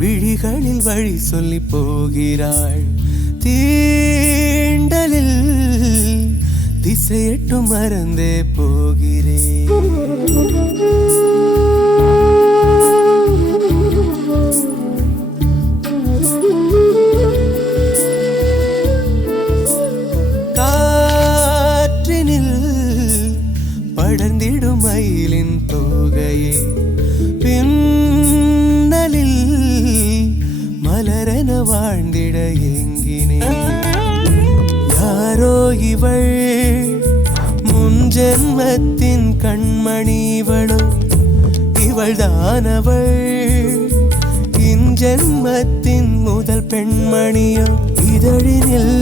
விழிகளில் வழி சொல்லி போகிறாள், தீண்டலில் திசையட்டு மறந்தே போகிறேன். காற்றினில் படர்ந்திடும் மயிலின் தோகையே பின்னலில் மலரென வாழ்ந்திட எங்கினேன். யாரோ இவள் முன் ஜென்மத்தின் கண்மணி, இவளோ இவள் தானவள் இன்ஜென்மத்தின் முதல் பெண்மணியோ. இதழினில்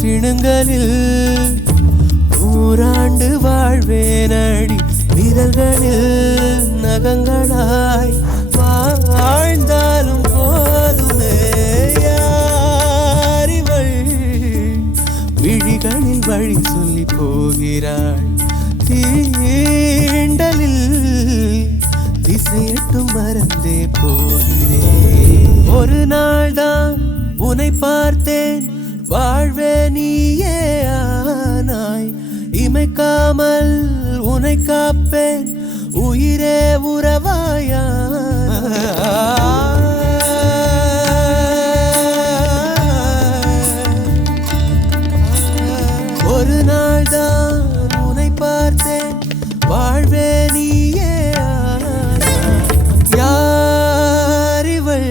சிணுங்கலில் நூறாண்டு வாழ்வேனடி, விரல்களில் நகங்களாய் வாழ்ந்தாலும் போதுமே. யாரிவள் விழிகளில் வழி சொல்லி போகிறாள், தீண்டலில் திசையட்டும் மறந்தே போகிறேன். ஒரு நாள் தான் உன்னை பார்த்தேன், வாழ்வே நீயே ஆனாய். இமைக்காமல் உன்னை காப்பேன், உயிரே உறவாயா. ஒரு நாள் தான் உன்னை பார்த்தேன், வாழ்வே நீயே ஆனாய். யாரிவள்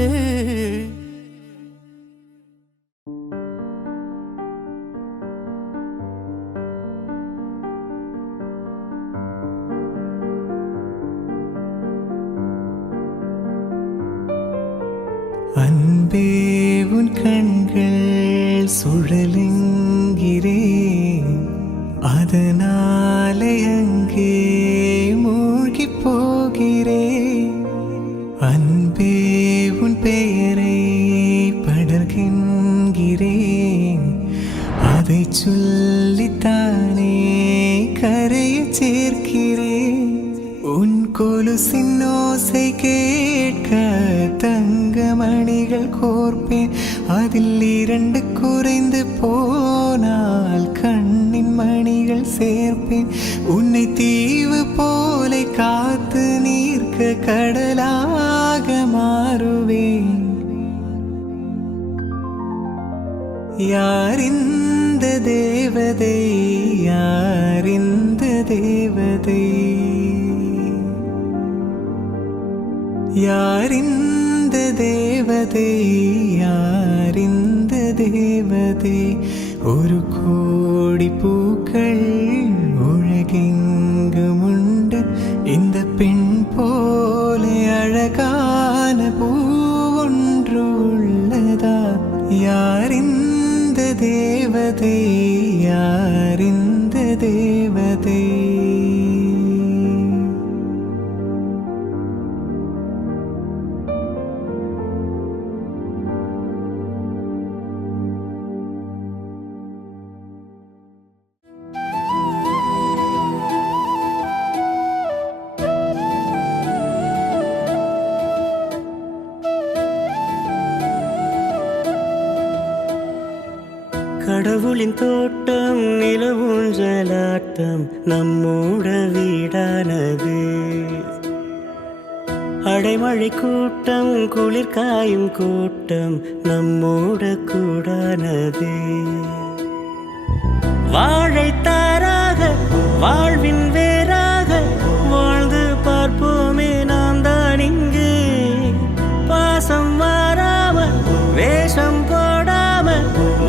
அன்பே உன் கண்கள் சுழலுங்கிறேன், அதனாலே அங்கே மூழ்கி போகிறேன். அன்பே உன் பெயரை படர்கின்றேன், அதை சொல்லித்தானே கரையை சேர்க்கிறேன். உன் கொலுசின் ஓசை கேட்க தங்கமணிகள் கோர்ப்பேன், அதில் 2 குறைந்து போனால் கண்ணின் மணிகள் சேர்ப்பேன். உன்னை தீவு போல காத்து நீர்க்க கடலாக மாறுவேன். யாரிந்த தேவதை, யாரிந்த தேவதை, யாரிந்த தேவதை, யாரிந்த தேவதை. ஒரு கோடி பூக்கள் உலகெங்கும் உண்டு, இந்த பெண் போல அழகான பூ ஒன்று உள்ளதா. யாரிந்த தேவதை, யாரிந்த தேவதை. கடவுளின் தோட்டம் நிலவூஞ்சலாட்டம் நம்மோட வீடானது. அடைமழை கூட்டம் குளிர் காயும் கூட்டம் நம்மோட கூடானது. வாழைத்தாராக வாழ்வின் வேறாக வாழ்ந்து பார்ப்போமே நாம் தான் இங்கு. பாசம் மாறாம வேஷம் போடாம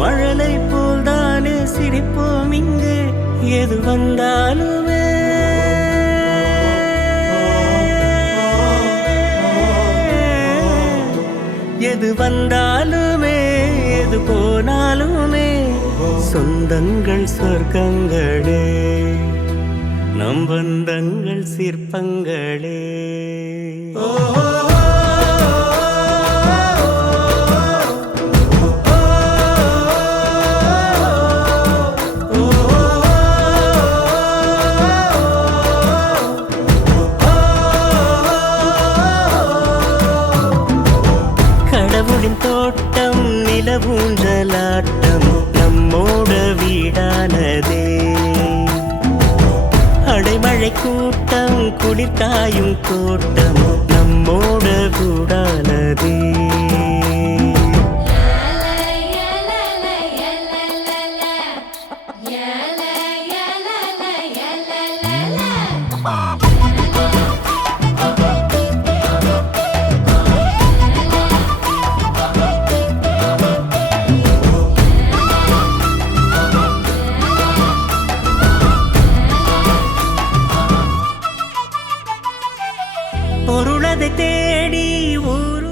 மழலை போல் தானே சிரிப்போம் இங்கு. எது வந்தாலுமே எது வந்தாலுமே எது போனாலுமே சொந்தங்கள் சொர்க்கங்களே, நம் பந்தங்கள் சிற்பங்களே. கூட்டம் குளிர்காயும் தோட்டம் நம்மோட கூடானதே. பொருளதை தேடி ஊரு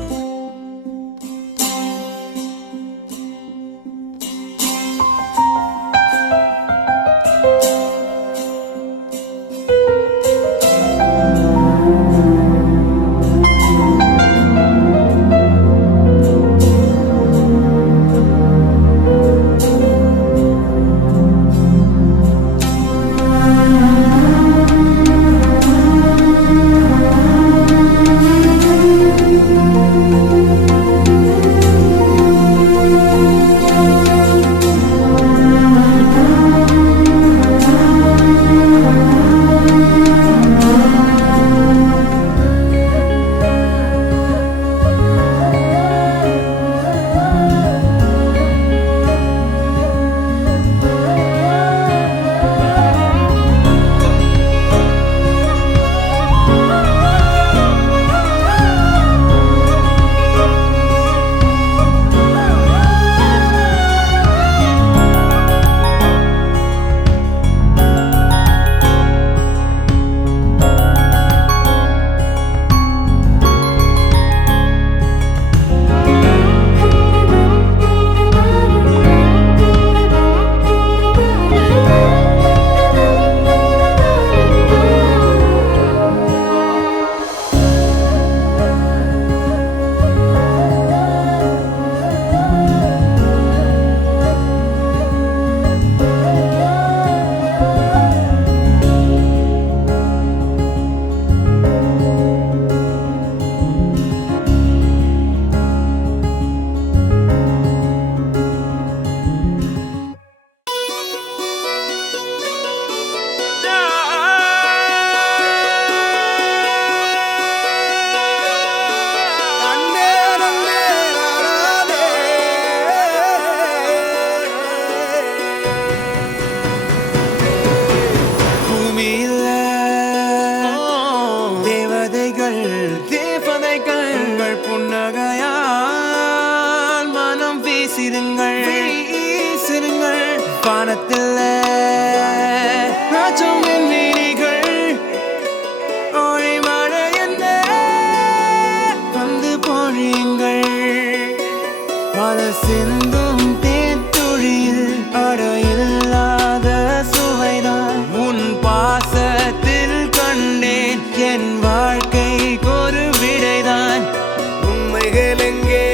வானத்தில் ராஜம் வீதிகள் ஒளி மழை என்ன வந்து பொழியுங்கள் பல சிந்தும் தேத்துழியில் அடையில்லாத சுவைதான் உன் பாசத்தில் கண்டேன் என் வாழ்க்கைக்கு ஒரு விடைதான் உண்மைகள் எங்கே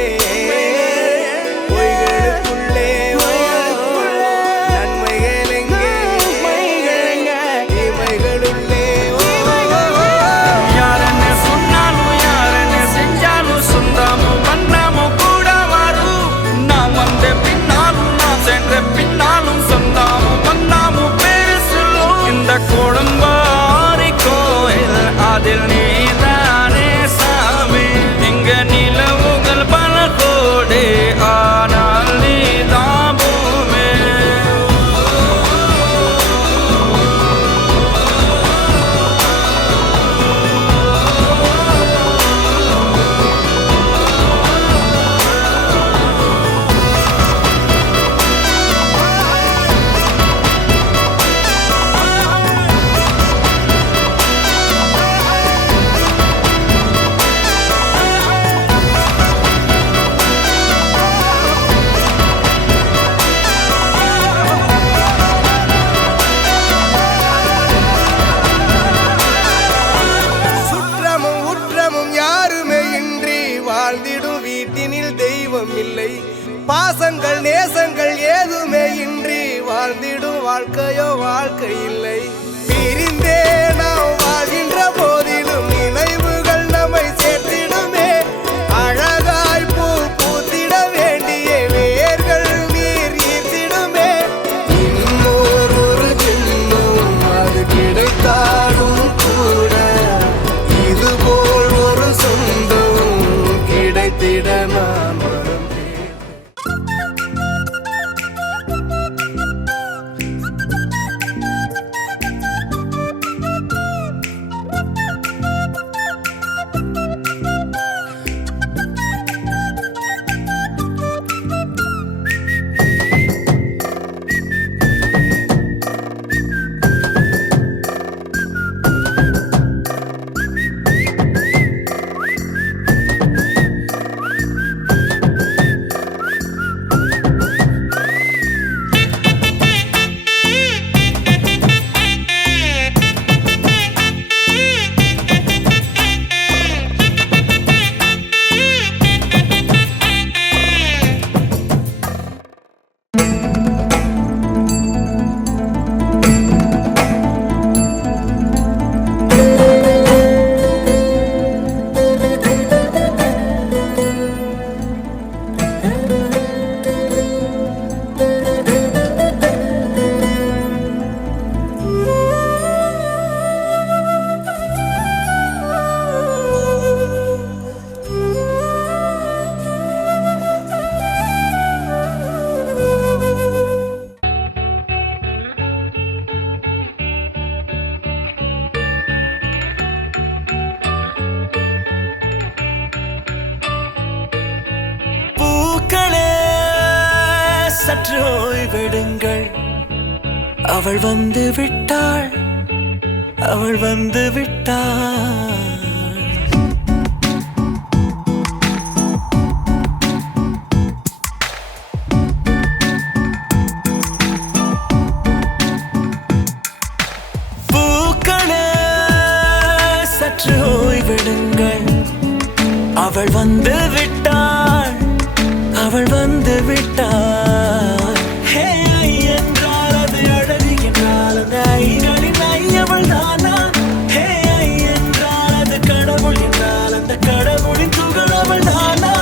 கொடும்பாரி கோயில் அதில் நீதானே சாமி இங்க நிலவுகள் பல கோடி ஆனால் நீதான் பூமி வாழ்ந்திடும் வீட்டினில் தெய்வம் இல்லை பாசங்கள் நேசங்கள் ஏதுமே இன்றி வாழ்ந்திடும் வாழ்க்கையோ வாழ்க்கை இல்லை பிரிந்தே நாம் வாழ்கின்ற போதிலும் நினைவுகள் நம்மை சேர்த்திடுமே அழகாய் பூ பூத்திட வேண்டிய வேர்கள் நீர் ஈர்த்திடுமே இன்னொரு ஜென்மம் அது கிடைத்தாடும் ஓய்வெடுங்கள் அவள் வந்து விட்டாள் அவள் வந்து விட்டாள் ஓய்வெடுங்கள் அவள் வந்து விட்டாள் அவள் வந்து விட்டாள் என்றால் அது அழகு என்றால் அந்த ஐகளின் ஐயவள் தானா என்றால் அது கடவுள் என்றால் அந்த கடவுளின் துகள் அவள் தானா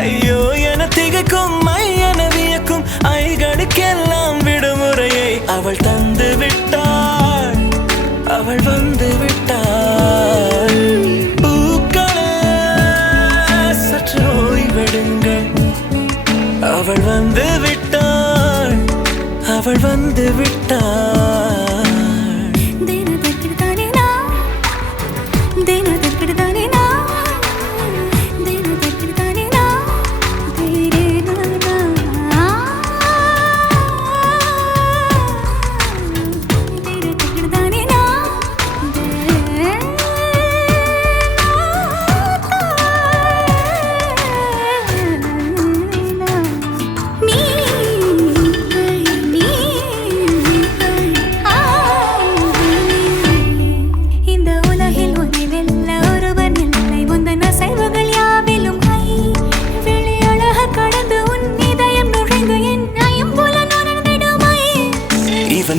ஐயோ என திகைக்கும் என வியக்கும் ஐகளுக்கெல்லாம் விடுமுறையை அவள் தந்து விட்டாள் அவள் வந்து விட்டாள் பூக்களே சற்று ஓய்வெடுங்கள் அவள் வந்து விட்டாள் அவள் வந்து விட்டாள்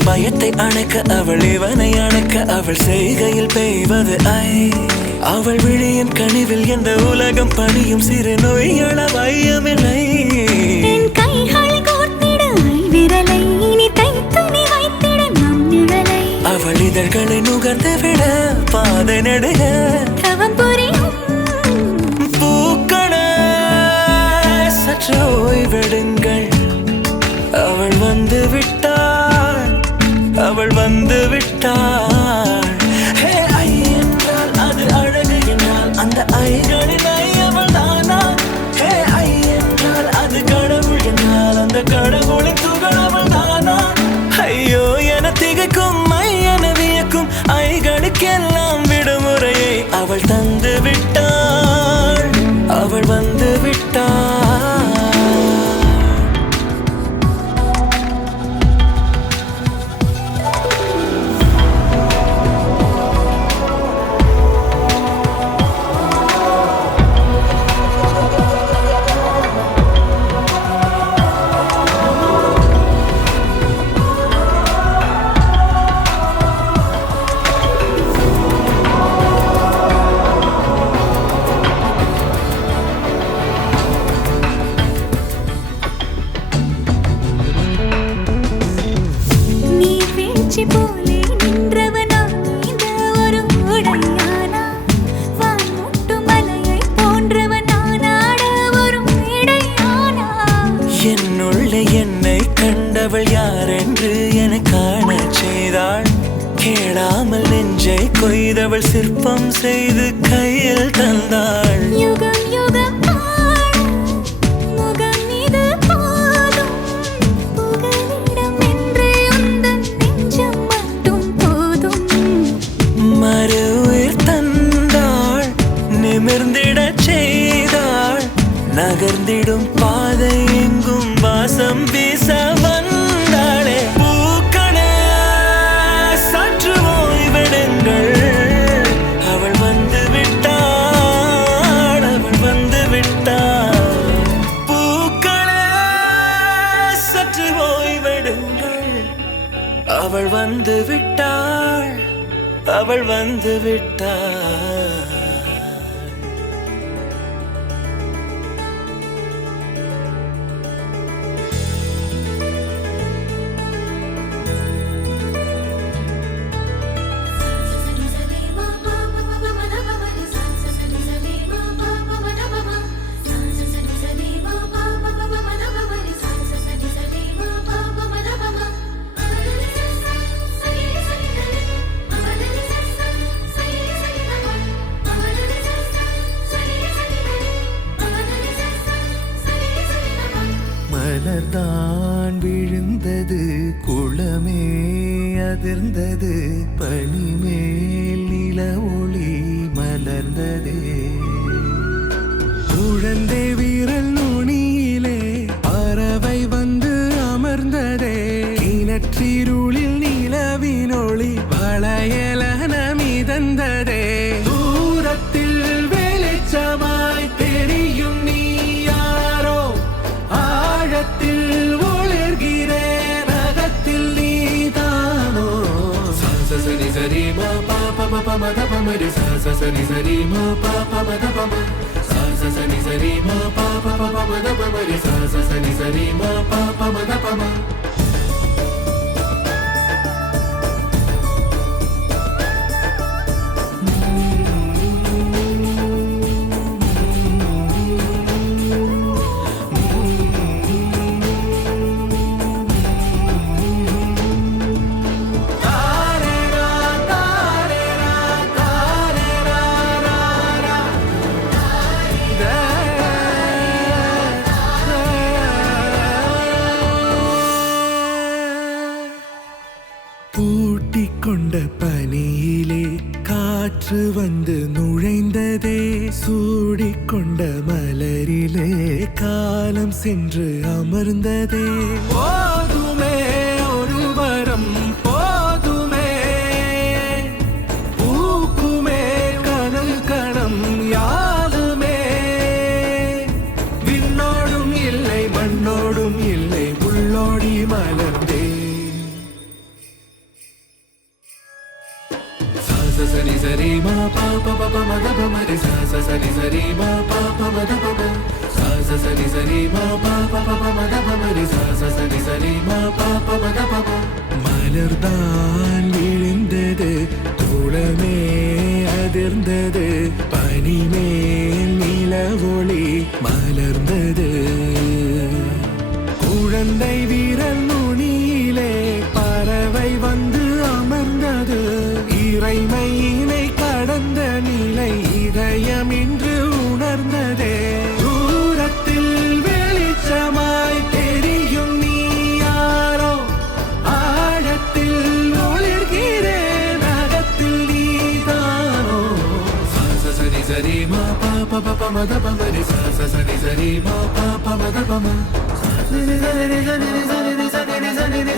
பயத்தை அணைக்க அவள் இவனை அணைக்க அவள் செய்கையில் பெய்வது ஐ அவள் விழியின் கனிவில் எந்த உலகம் பணியும் சிறு நோய்கள வையமில்லை அவள் இதழ்களை நுகர்ந்து விட பாதை நடுக பூக்களே சற்று ஓய்வெடுங்கள் அவள் வந்து விட்டாள் அவள் வந்து விட்டாள் என்றால் அது அழகு என்றால் அந்த ஐகளின் ஐயவள் தானா என்றால் அது கடவுள் என்றால் அந்த கடவுளின் துகள் அவள் தானா ஐயோ என திகைக்கும் என வியக்கும் ஐகளுக்கெல்லாம் விடுமுறையை அவள் தந்து விட்டாள் அவள் வந்து விட்டாள் போலே நின்றவனா இந்த ஒரு உடையானா வான்முட்டு மலையை போன்றவனானாட ஒரு இடையானா என்னுள்ளே என்னை கண்டவள் யார் என்று என காண செய்தாள் கேளாமல் நெஞ்சை கொய்தவள் சிற்பம் செய்து கையில் தந்தாள் யுகம் யுகம் நகர்ந்திடும் பாதை எங்கும் வாசம் வீச வந்தாளே பூக்களே சற்று ஓய்வெடுங்கள் அவள் வந்து விட்டாள் அவள் வந்து விட்டாள் பூக்களே சற்று ஓய்வெடுங்கள் அவள் வந்து விட்டாள் அவள் வந்து விட்டாள் உயர்ந்தது குளமே அதிர்ந்தது பனிமேல் நில ஒளி மலர்ந்ததே குழந்தை வீரல் நுனியிலே பறவை வந்து அமர்ந்ததே கிணற்றிருளில் நிலவினொளி வளையலன மிதந்ததே தூரத்தில் வெளிச்சமாய் தெரியும் நீ யாரோ ஆழத்தில் ஒளிர்கிறே ரகத்தில் நீதானோ சரி சரி மா பாப மப மத பமரி சரி சரி மா பாப மத பம சரி சரி மா பாப மப மத பமரி சரி சரி மா பாப மத பம கொண்ட பனியிலே காற்று வந்து நுழைந்ததே சூடிக்கொண்ட மலரிலே காலம் சென்று அமர்ந்ததே போதுமே ஒரு வரம் போதுமே பூக்குமே கணம் கணம் யாருமே விண்ணோடும் இல்லை மண்ணோடும் இல்லை உள்ளோடி மலர்ந்தே சரி சரி மா பாப பப மத பமரி சரி சரி மா பாப மத பம சரி சரி மா பாப பப மத பமரி சரி சரி மா பாப மத பம மலர்தான் விழுந்தது குளமே அதிர்ந்தது பனிமேல் நில ஒளி மலர்ந்தது குழந்தை வீரல் நுனியிலே பறவை வந்து அமர்ந்தது இறைமையினை கடந்த நிலை இதயம் இன்று உணர்ந்ததே தூரத்தில் வெளிச்சமாய் தெரியும் நீ யாரோ ஆழத்தில் ஒளிர்கிறே நகத்தில் நீதானோ சரி சரி மா பாப பப மத பமரி சரி சரி மா பாப மத பம சரி சரி சரி சரி சரி சரி சரி சரி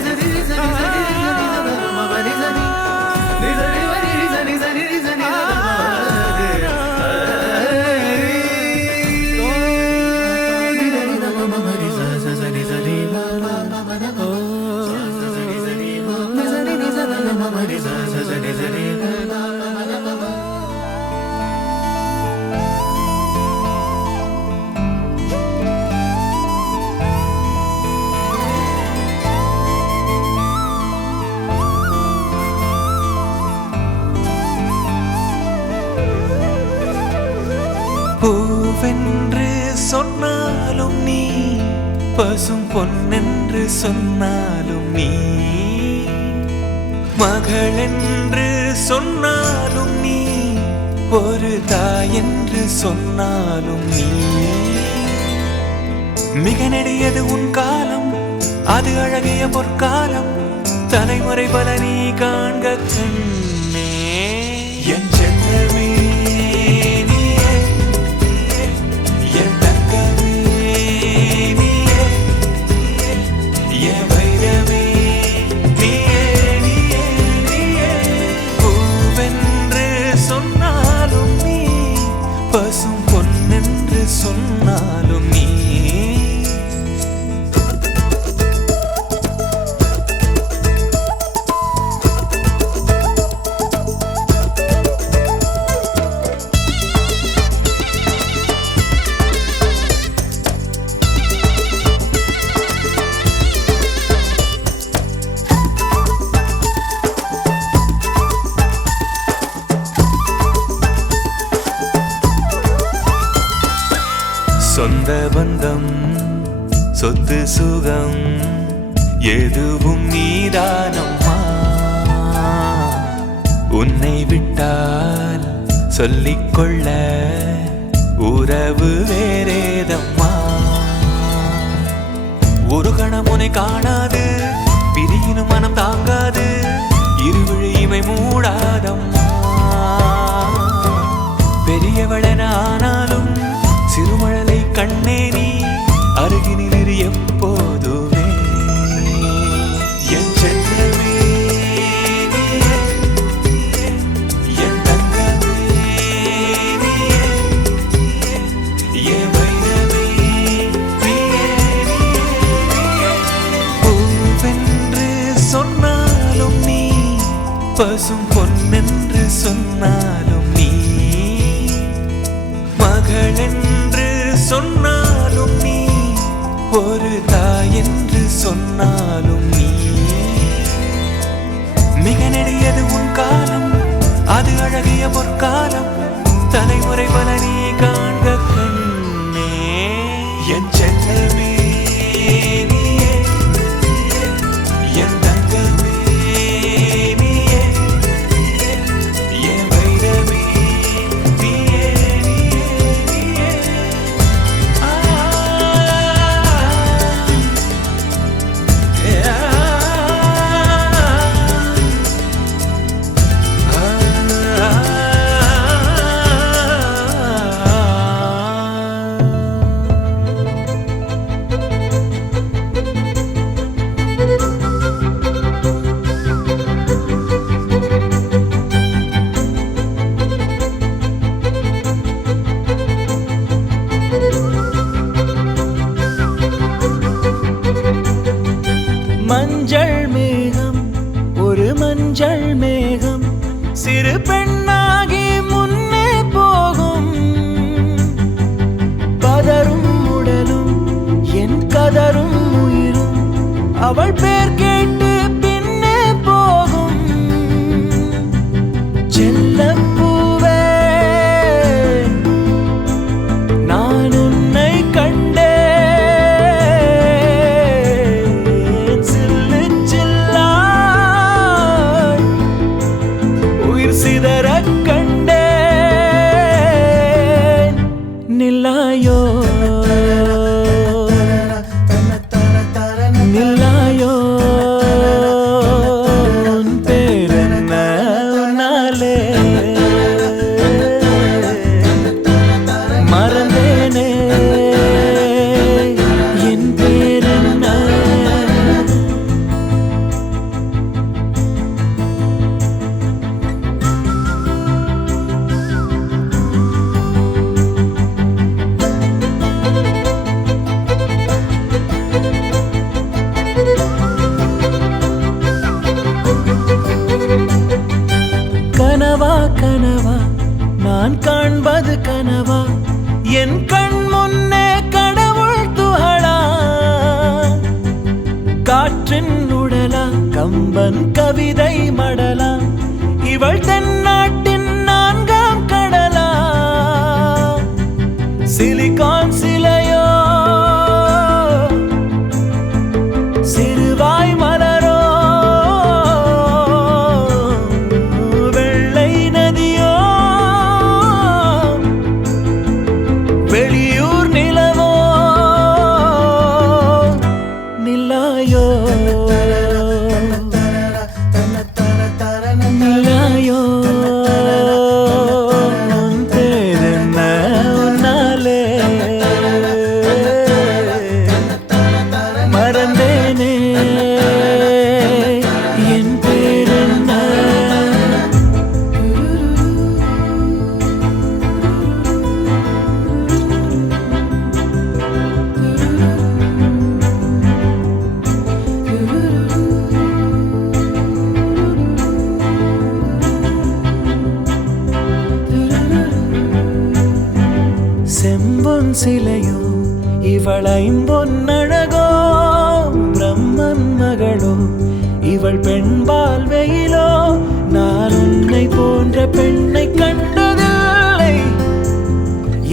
பூவென்று சொன்னாலும் நீ பசும் பொன்னென்று சொன்னாலும் நீ மகள் என்று சொன்னாலும் நீ ஒரு தாயென்று சொன்னாலும் நீ மிக நெடியது உன் காலம் அது அழகிய பொற்காலம் தலைமுறை பல நீ காண்க கண்ணே என் செல்லமே பசும் பொன்னென்று சொன்னாலும் நீ சொந்த பந்தம் சொத்து சுகம் எதுவும் நீதானம்மா உன்னை விட்டால் சொல்லிக்கொள்ள உறவு வேறேதம்மா ஒரு கணம் உன்னை காணாது பிரியினும் மனம் தாங்காது இருவிழி இமை மூடாதம்மா பெரியவளென ஆனாலும் சிறுமழலை கண்ணே நீ அருகினில் எப்போதுமே என் செல்லமே நீயே, என் தங்கமே நீயே, என் வைரமே நீயே, நீயே. பூவென்று சொன்னாலும் நீ பசும் பொன்னென்று சொன்னாலும் நீ மகளென்று சொன்னாலும் நீ ஒரு தாய் என்று சொன்னாலும் நீ மிக நெடியது உன் காலம் அது அழகிய பொற்காலம் தலைமுறை பல நீ காண்க கண்ணே என் செல்லமே நீயே, என் தங்கமே நீயே, என் வைரமே நீயே, நீயே, நீயே. ஆ, மஞ்சள் மேகம் ஒரு மஞ்சள் மேகம் சிறு பெண்ணாகி முன்னே போகும் பதரும் உடலும் என் கதரும் உயிரும் அவள் பேர் கேட்டு பின்னே போகும் செல்லப்பூவே நான் உன்னை கண்டேன் சில்லு சில்லாய் உயிர் சிதறக் கண்டேன் நில்லாயோ நில்லாயோ உன் பேரென்ன உன்னாலே மறந்தேனே என் பேரென்ன கனவா கனவா நான் காண்பது கனவா என் கண் முன்னே கடவுள் துகளா காற்றின் உடலா கம்பன் கவிதை மடலா இவள் தென்னாட்டின் நான்காம் கடலா சிலிகான் சிலையோ சிறுவாய் மலரோ வெள்ளை நதியோ வெளியூர் நிலவோ நில்லாயோ நில்லாயோ உன் பேரென்ன உன்னாலே மறந்தேனே என் பேரென்ன செம்பொன் சிலையோ இவள் ஐம்பொன்னழகோ பிரம்மன் மகளோ இவள் பெண்பால் வெயிலோ நான் உன்னை போன்ற பெண்ணை கண்டதில்லை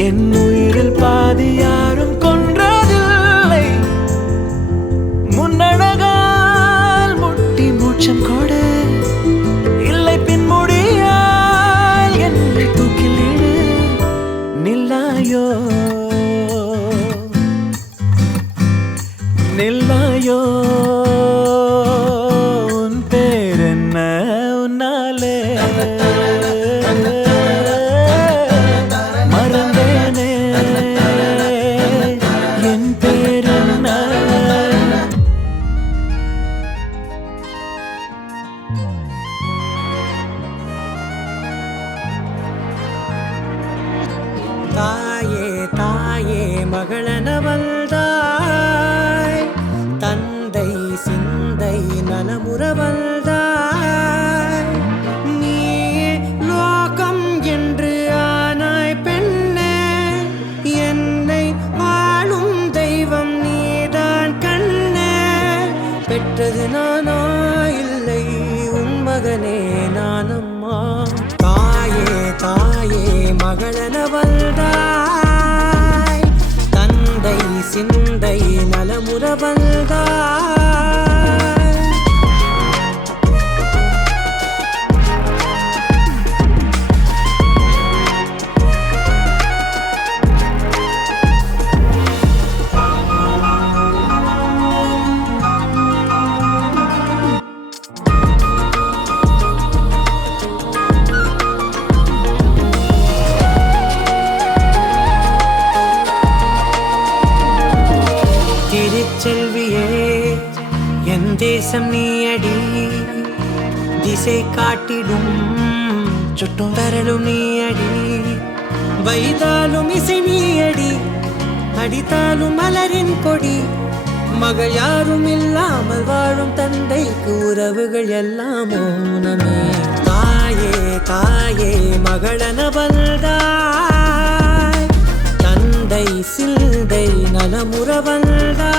என் உயிரில் பாதி யாரும் கொன்றதில்லை முன்னழகால் முட்டி மூச்சம் கொடு இல்லை பின்முடியால் என்னை தூக்கிலிடு நில்லாயோ நில்லா தாயே தாயே மகளனவள்தாய் தந்தை சிந்தை நலமுறவள்தாய் நீயே லோகம் என்று ஆனாய் பெண்ணே என்னை ஆளும் தெய்வம் நீதான் கண்ணே பெற்றது நானா இல்லை உன் மகனே நானம்மா தாயே தாயே மகளனவள்தாய் தந்தை சிந்தை நலமுறவள்தாய் திருச்செல்வியே என் தேசம் நீயடி திசை காட்டிடும் சுட்டும் வரலும் நீயடி வைதாலும் இசை நீயடி அடித்தாலும் மலரின் கொடி மகள் யாரும் இல்லாமல் வாழும் தந்தைக்கு உறவுகள் எல்லாம் மௌனமே தாயே தாயே மகளனவள்தாய் தந்தை சிந்தை நலமுறவள்தாய்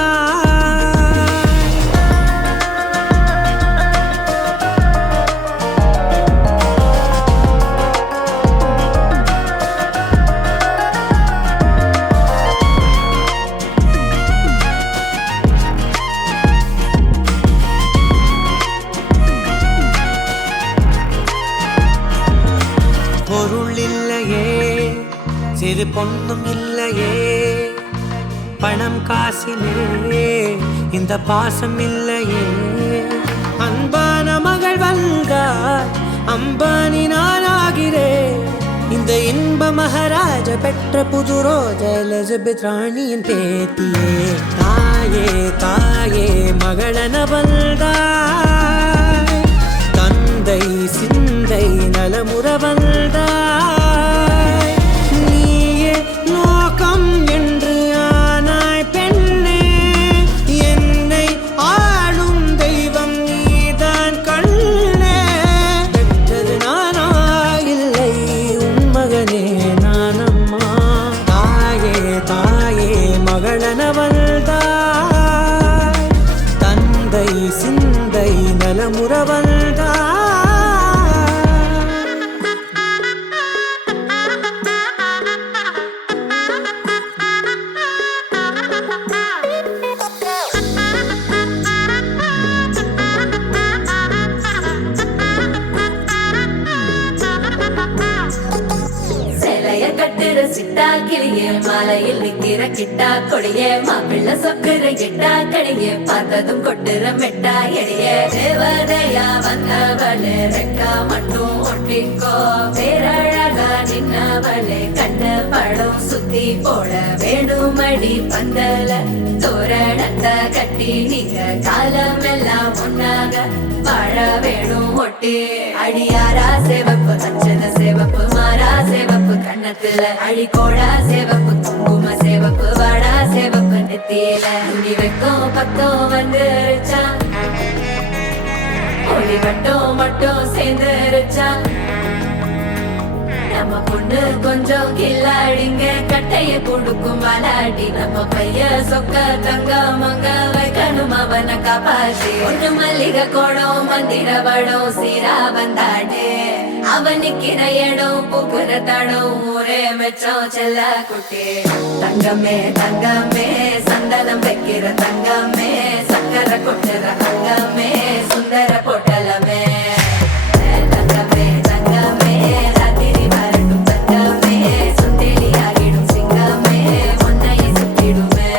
பொருள் இல்லையே சிறு பொண்ணும் இல்லையே பணம் காசிலே இந்த பாசம் இல்லையே அன்பான மகள் வந்தார் அம்பானி நானாகிறேன் இந்த இன்ப மகாராஜ பெற்ற புது ரோஜ எலிசபெத் ராணியின் பேத்தியே தாயே தாயே மகளனவள்தாய் தந்தை சிந்தை நலமுறவள்தாய் நீயே லோகம் என்று ஆனாய் பெண்ணே என்னை ஆளும் தெய்வம் நீதான் கண்ணே பெற்றது நானா இல்லை உன் மகனே நானம்மா தாயே தாயே மகளனவள்தாய் தந்தை சிந்தை நலமுறவள்தாய் சேலைய கட்டுற சிட்டா கிளியே மாலையில் நிக்கிற கிட்டா கொடியே மாப்பிள்ள சொக்குற கிட்டா கடியே பார்த்ததும் கொட்டுற மெட்டா எடியே தேவதையா வந்தவளே ரெக்கா மட்டும் ஒட்டிக்கோ பேரழகா நின்னவளே கண்ணு படம் சுத்தி போட வேணுமடி பந்தல தோரணத்தை கட்டி நீங்க காலமெல்லாம் ஒன்னாக வாழ வேணும் ஒட்டி அடியாரா சேவப்பு அச்சத சேவப்பு மாறா சேவப்பு கண்ணத்துல அடிக்கோடா சேவப்பு குங்கும சேவப்பு வாடா சேவப்பு நெத்தியில துணி வைக்கும் பக்கம் வந்துருச்சா ஒளி மட்டும் சேர்ந்துருச்சா நம்ம பொண்ணு கொஞ்சம் கில்லாடிங்க கட்டைய கொடுக்கும் வாலாடி நம்ம பைய சொக்க தங்க மங்க வைக்கணும் அவனை காப்பாத்தி ஒண்ணு மல்லிகை கோடம் மந்திர வடம் சீரா வந்தாடே அவன் நிக்கிற இடம் பூக்குற தடம் ஊரே மெச்சம் செல்ல குட்டி தங்கமே தங்கமே சந்தனம் வைக்கிற தங்கமே சக்கர கொட்டுற தங்கமே சுந்தர பொட்டலமே தங்கமே தங்கமே ராத்திரி வரட்டும் தங்கமே சுந்தேலி ஆகிடும் சிங்கமே ஒன்னையை சுத்திடுமே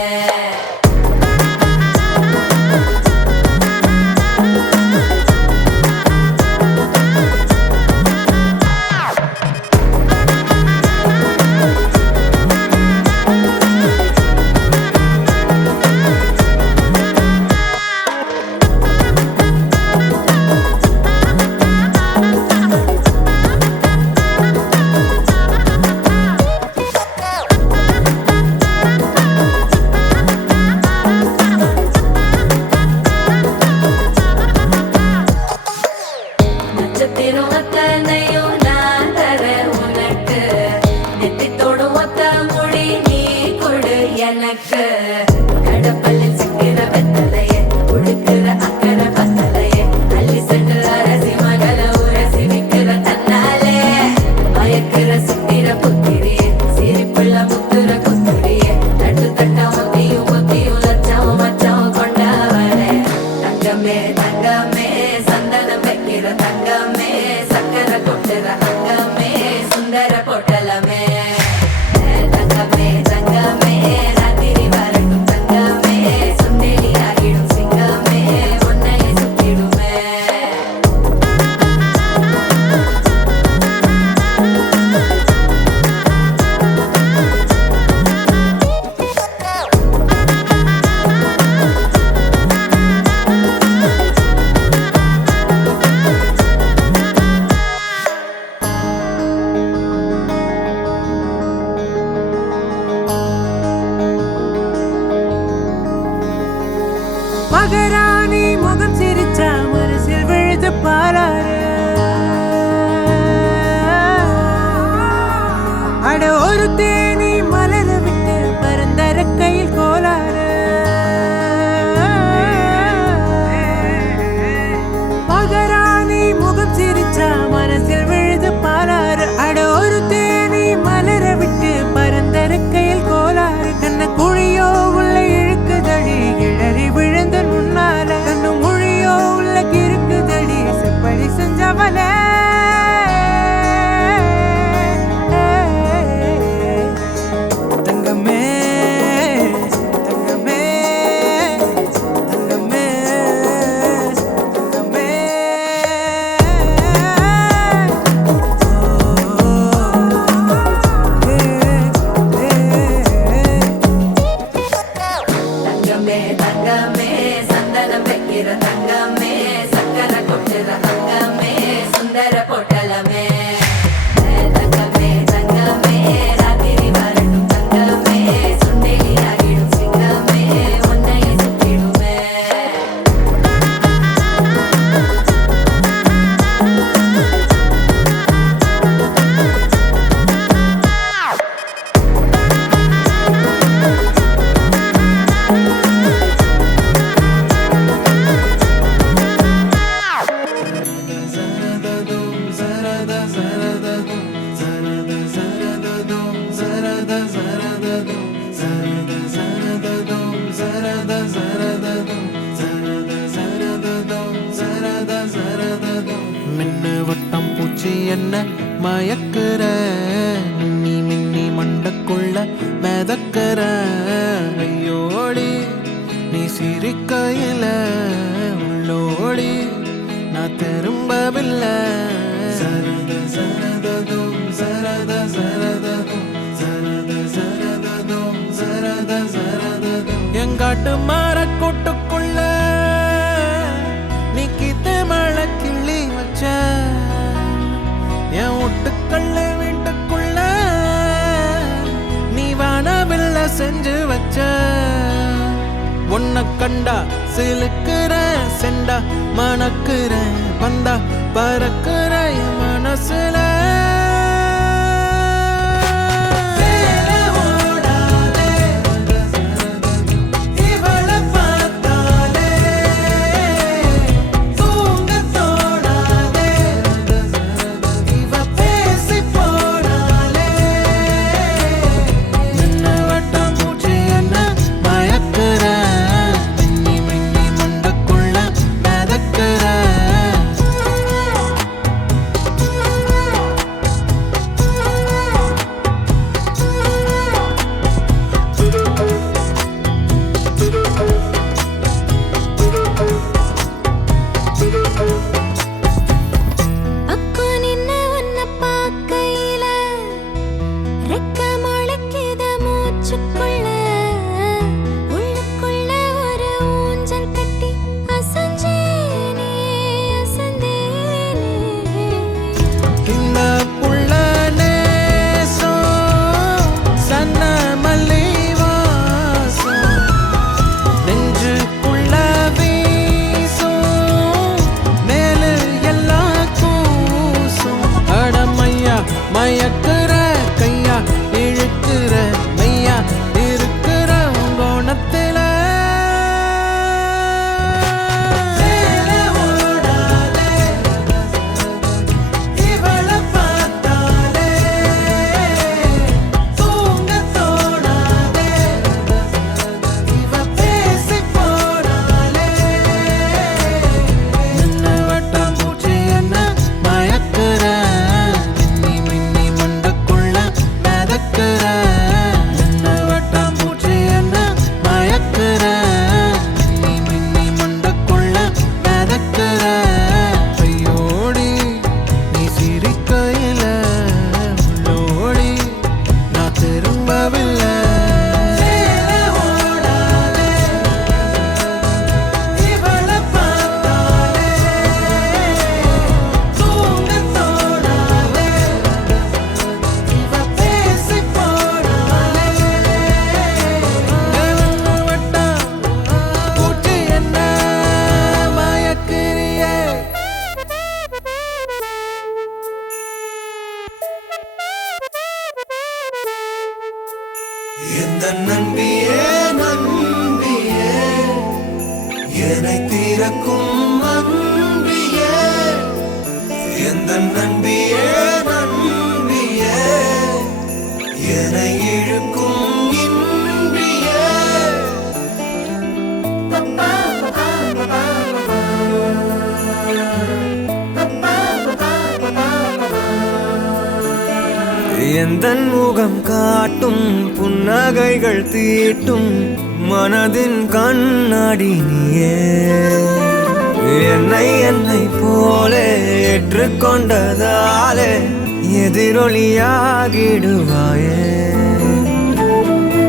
தங்கமே சந்தனம் வைக்கிற தங்கமே சக்கரை கொட்டுற அங்கமே சுந்தர பொட்டலமே தங்கமே தங்கமே ராத்திரி வரட்டும் தங்கமே சுந்தரி ஆகிடும் சிங்கமே உன்னைய சுத்திடுமே மகராணி முகம் சிரிச்சா மனசில் விழுது பாராரு அட ஒரு தேனி மலர விட்டு பரந்தர கையில் கோலாறு மகராணி முகம் சிரிச்சா மனசில் விழுது பாராரு அட ஒரு தேனி மலர விட்டு பரந்தர கையில் கோலாறு கண்ண குழியோ உள்ள இழுக்குதடி கிழறி விழுந்த முன்னால கண்ணு மொழியோ உள்ள கிறுக்குதடி செப்படி செஞ்சவனே தங்கமே தங்கமே தங்கமே தங்கமே தங்கமே தங்கமே சந்தனம் வைக்கிற தங்கமே சக்கரை கொட்டுற அங்கமே சுந்தர பொட்டலமே தங்கமே தங்கமே ராத்திரி வரட்டும் தங்கமே சுந்தரி ஆகிடும் சிங்கமே உன்னைய சுத்திடுமே மின்னு வட்டம் பூச்சி என்ன மயக்குற மின்னி மின்னி மண்டக்குள்ள மிதக்குற ஐயோடி நீ சிரிக்கையில உள்ளோடி நான் திரும்பவில்லை சரத சரததும் சரத சரததும் சரத சரததும் சரத சரததும் எங்காட்டு மாற கூட்டுக்குள்ள நீ கித்து மழை கிள்ளி வச்ச என் ஒட்டுக்கல்ல வீட்டுக்குள்ள நீ வானவில்ல செஞ்சு வச்ச உன்னை கண்டா சிலுக்குற செண்டா மணக்குற பந்தா பறக்குற என் மனசுல நண்பியே நண்பியே என்னை இழுக்கும் இன்பியே எந்தன் முகம் காட்டும் புன்னகைகள் தீட்டும் மனதின் கண்ணாடி நீயே என்னை போலே ஏற்றுக்கொண்டதாலே எதிரொலியாகிடுவாயே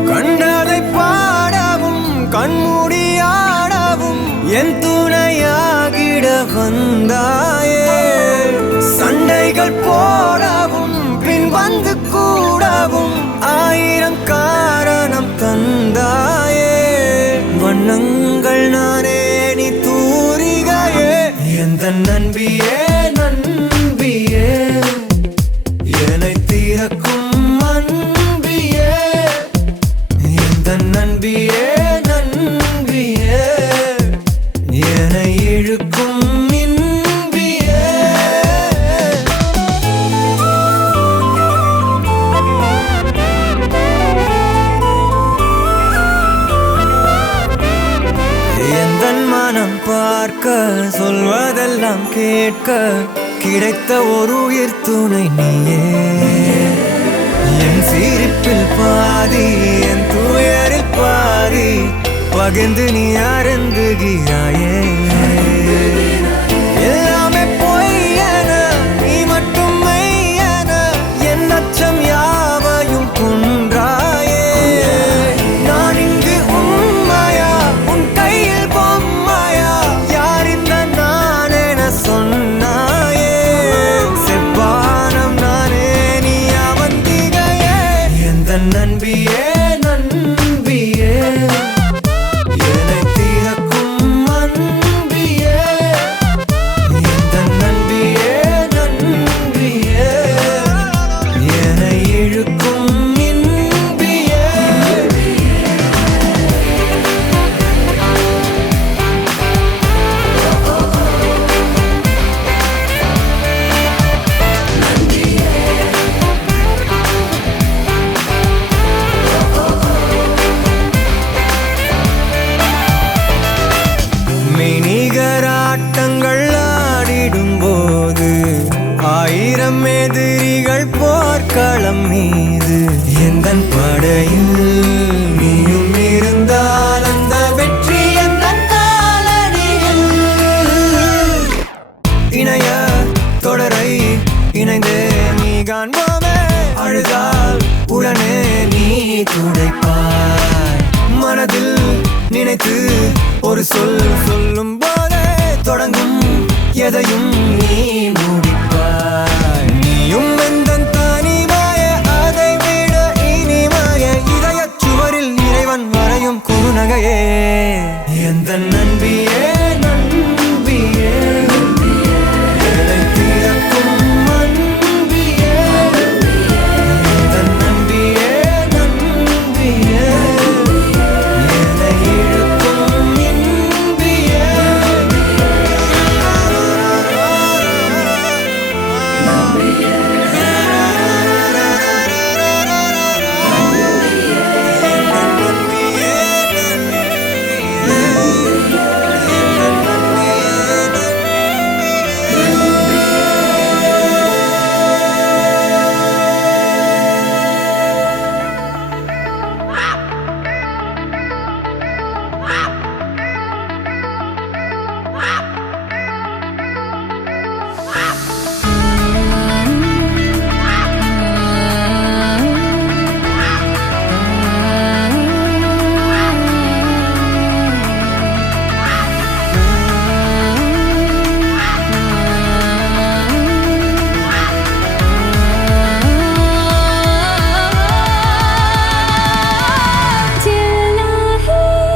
கண்டதை பாடவும் கண்மூடியாடவும் என் துணையாகிட வந்தாயே சண்டைகள் போடவும் பின் வந்து கூடவும் ஆயிரம் காரணம் தந்தாயே வண்ணங்கள் நானே நீ தூரிகையே எந்த நண்பியே நண்பியே என்னை தீரக்கும் அன்பியே எந்த நண்பியே நண்பியே என்னை இழுக்கும் இன்பியே எந்தன் மனம் பார்க்க சொல்வதெல்லாம் கேட்க கிடைத்த ஒரு உயிர் துணை நீயே என் சிரிப்பில் பாதி என் துயரில் பாதி பகிர்ந்து நீ அருந்துகிறாயே எல்லாமே பொய்யென நீ மட்டும் மெய்யென என் அச்சம் யாவையும் குன்றாயே நான் இங்கு உண்மையா உன் கையில் பொம்மையா யார் இந்த நான் என சொன்னாயே செவ்வானம் நானே நீ அவந்திகையே எந்த நண்பியே நண்பியே என்னை தீரக்கும் அன்பியே எந்த நண்பியே நண்பியே என்னை இழுக்கும் இன்பியே மெய்நிகராட்டங்கள் ஆடிடும் போது ஆயிரம் எதிரிகள் போர்க்களம் மீது எந்தன் படையில் நீயும் இருந்தால் அந்த வெற்றி எந்தன் காலடியில் இணைய தொடரை இணைந்தே நீ காண்போமே அழுதால் உடனே நீ துடைப்பாய் மனதில் நினைத்து ஒரு சொல் சொல்லும் போதே தொடங்கும் எதையும் நீ முடிப்பாய் நீயும் எந்தன் தனிமாய அதை விட இனிமாய இதயச் சுவரில் இறைவன் வரையும் குறுநகையே எந்த நண்பியே நண்பியே என்னை தீரக்கும் அன்பியே எந்த நண்பியே நண்பியே என்னை இழுக்கும் இன்பியே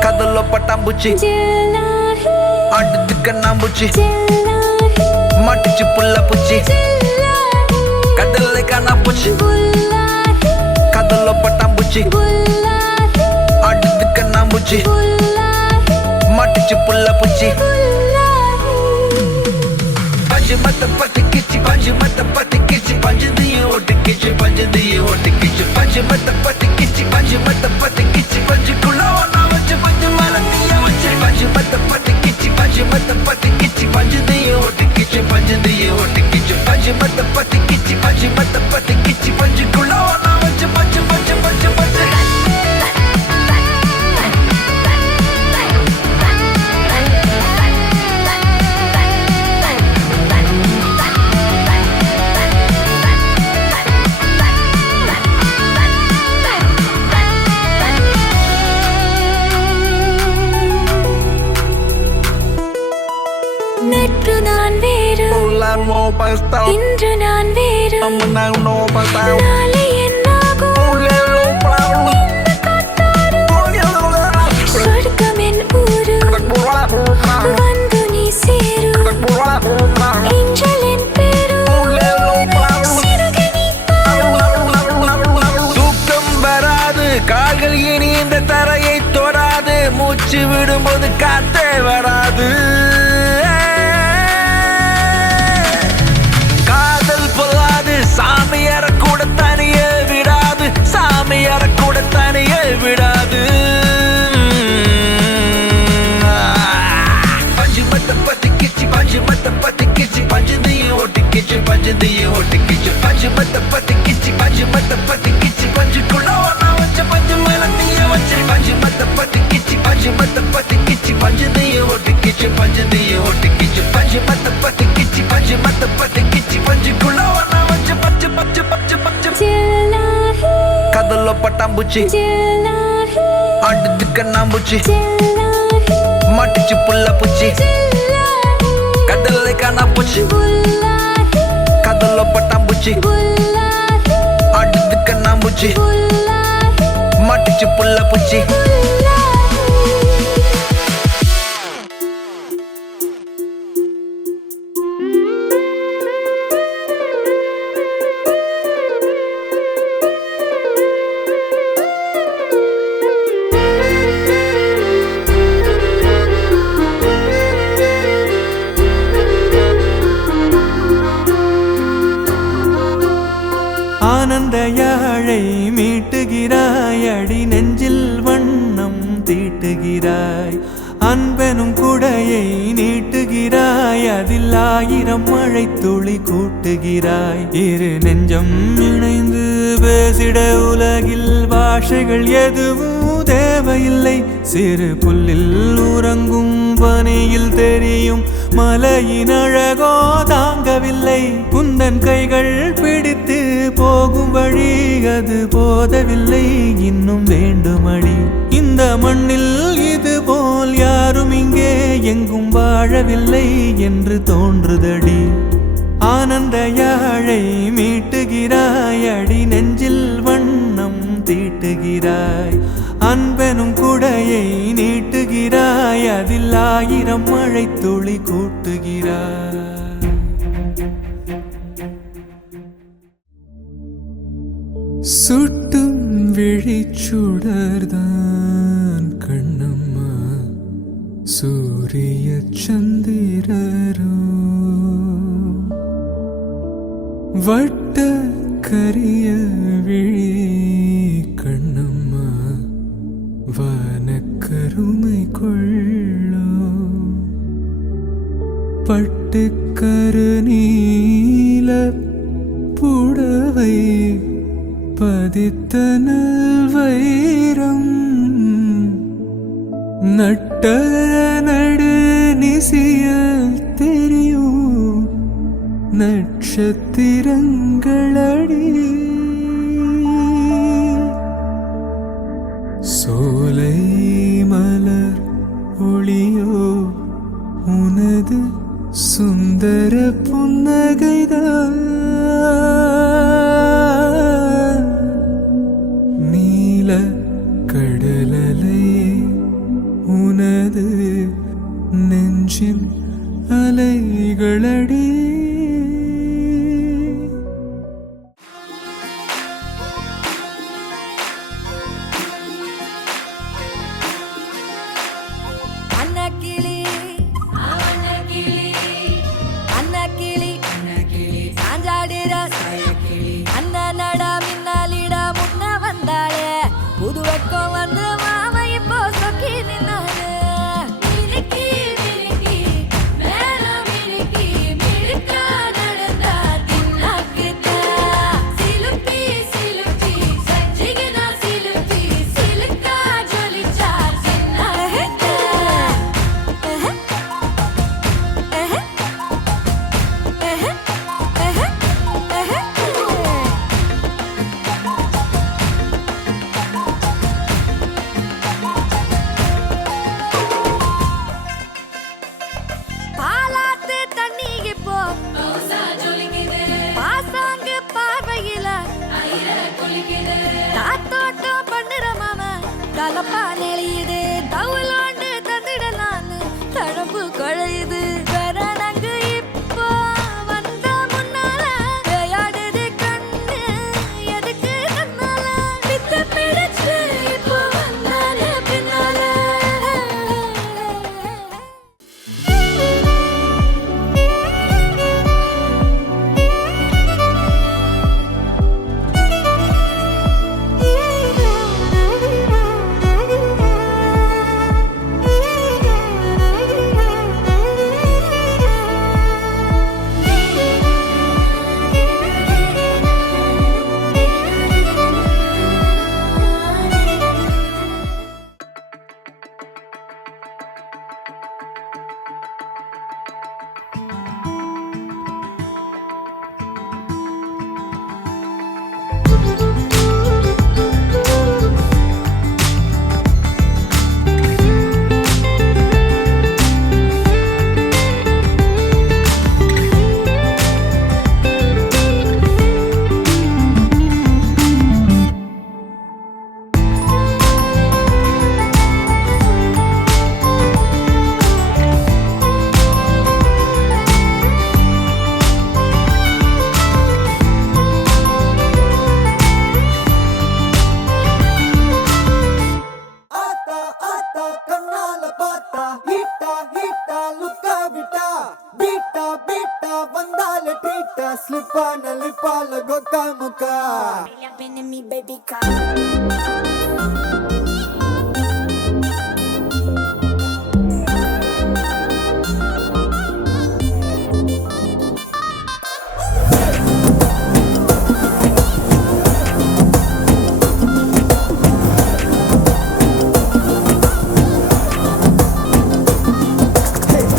కథల్లో పట్టాంబుచ్చి అడ్డు కన్నాంబుచ్చి మట్టిచి పుల్ల పుచ్చి కథల్లే కన్నాంబుచ్చి కథల్లో పట్టాంబుచ్చి అడ్డు కన్నాంబుచ్చి మట్టిచి పుల్ల పుచ్చి పంచి మత పట్టి కిచ్చి పంచి பஞ்சு மத்த பத்தி கிச்சு பஞ்சதையும் ஒட்டிக்கிச்சு பஞ்சதையும் ஒட்டிக்கிச்சு பஞ்சு மத்த பத்தி கிச்சு பஞ்சு மத்த பத்தி கிச்சு பஞ்சுக்குள்ள ஒன்னா வச்சு பஞ்சு மேல தீய வச்சு பஞ்சு மத்த பத்தி கிச்சு பஞ்சு மத்த பத்தி கிச்சு பஞ்சதையும் ஒட்டிக்கிச்சு பஞ்சதையும் ஒட்டிக்கிச்சு பஞ்சு மத்த பத்தி கிச்சு பஞ்சு மத்த பத்தி கிச்சு பஞ்சுக்குள்ள ஒன்னா வச்சு பஞ்சு பஞ்சு பஞ்சு பஞ்சு நேற்று நான் வேறு இன்று நான் வேறு நாளை என்னாகும் இந்த காத்தாறு சொர்க்கம் என் ஊரு வந்து நீ சேரு ஏஞ்சல் என் பேரு சிறகை நீ தூக்கம் வராது கால்கள் இனி இந்த தரையை தொடாது மூச்சு விடும்போது காத்தே வராது காதல் பொல்லாது சாமியார கூட தனியே விடாது சாமியார கூட தனியே விடாது பஞ்சு மத்த பத்தி கிச்சு பஞ்சு மத்த பத்தி கிச்சு பஞ்சதையும் ஒட்டிக்கிச்சு பஞ்சதையும் ஒட்டிக்கிச்சு பஞ்சு மத்த பத்தி கிச்சு பஞ்சு மத்த பத்தி கிச்சு பஞ்சுக்குள்ள ஒன்னா வச்சு பஞ்சு மேல தீய வச்சு பஞ்சு மத்த பத்தி கிச்சு பஞ்சு மத்த பத்தி கிச்சு பஞ்சதையும் ஒட்டிக்கிச்சு பஞ்சதையும் ஒட்டிக்கிச்சு பஞ்சு மத்த பத்தி கிச்சு பஞ்சு மத்த பத்தி கிச்சு பஞ்சுக்குள்ள ஒன்னா வச்சு பஞ்சு பஞ்சு பஞ்சு பஞ்சு ஜெல்லாஹி கதல்ல பட்டாம்பூச்சி ஜெல்லாஹி அடுத்து கண்ணாம்பூச்சி ஜெல்லாஹி மாட்டிச்சு புள்ள பூச்சி ஜெல்லாஹி கடல்ல காணாம்பூச்சி புல்லாஹி கதல்ல பட்டாம்பூச்சி புல்லாஹி அடுத்து கண்ணாம்பூச்சி புல்லாஹி மாட்டிச்சு புள்ள பூச்சி ஆனந்த யாழை மீட்டுகிறாய் அடி நெஞ்சில் வண்ணம் தீட்டுகிறாய் அன்பெனும் குடையை நீட்டுகிறாய் அதில் 1000 மழை துளி கூட்டுகிறாய் இரு நெஞ்சம் இணைந்து பேசிட உலகில் பாஷைகள் எதுவும் தேவையில்லை சிறு புல்லில் உறங்கும் பனியில் தெரியும் மலையின் அழகோ தாங்கவில்லை குந்தன் கைகள் பிடித்து போகும் வழி அது போதவில்லை இன்னும் வேண்டுமடி இந்த மண்ணில் இது போல் யாரும் இங்கே எங்கும் வாழவில்லை என்று தோன்றுதடி ஆனந்த யாழை மீட்டுகிறாய் அடி நெஞ்சில் வண்ணம் தீட்டுகிறாய் அன்பெனும் குடையை நீட்டுகிறாய் அதில் 1000 மழை துளி கூட்டுகிறாய் சுட்டும் விழிச்சுடர்தான் கண்ணம்மா சூரிய சந்திரரோ வட்ட கரிய விழி கண்ணம்மா வனக்கருமை கொள்ளோ பட்டுக்கரு நீல புடவை பதித்த நல்வைரம் நட்ட நடு நிசியல் தெரியும் நட்சத்திரங்களடி சோலை மலர் ஒளியோ உனது சுந்தர புன்னகைதான் நீல கடலலை உனது நெஞ்சின் அலைகளடி அன்னக்கிளி தலப்பா நெளியுது தவளாண்டு தந்திடலான்னு தழம்பு குழையுது கரணங்கு இப்போ வந்த முன்னால விளையாடுது கண்ணு எதுக்கு கண்ணால வித்து பிடிச்சு இப்போ வந்தால பின்னால ஆத்தா ஆத்தா கண்ணால பார்த்தா ஹீட்டா ஹீட்டா லுக்கா விட்டா பீட்டா பீட்டா வந்தால ட்ரீட்டா ஸ்லிப்பான லிப்பால கொக்கா முக்கா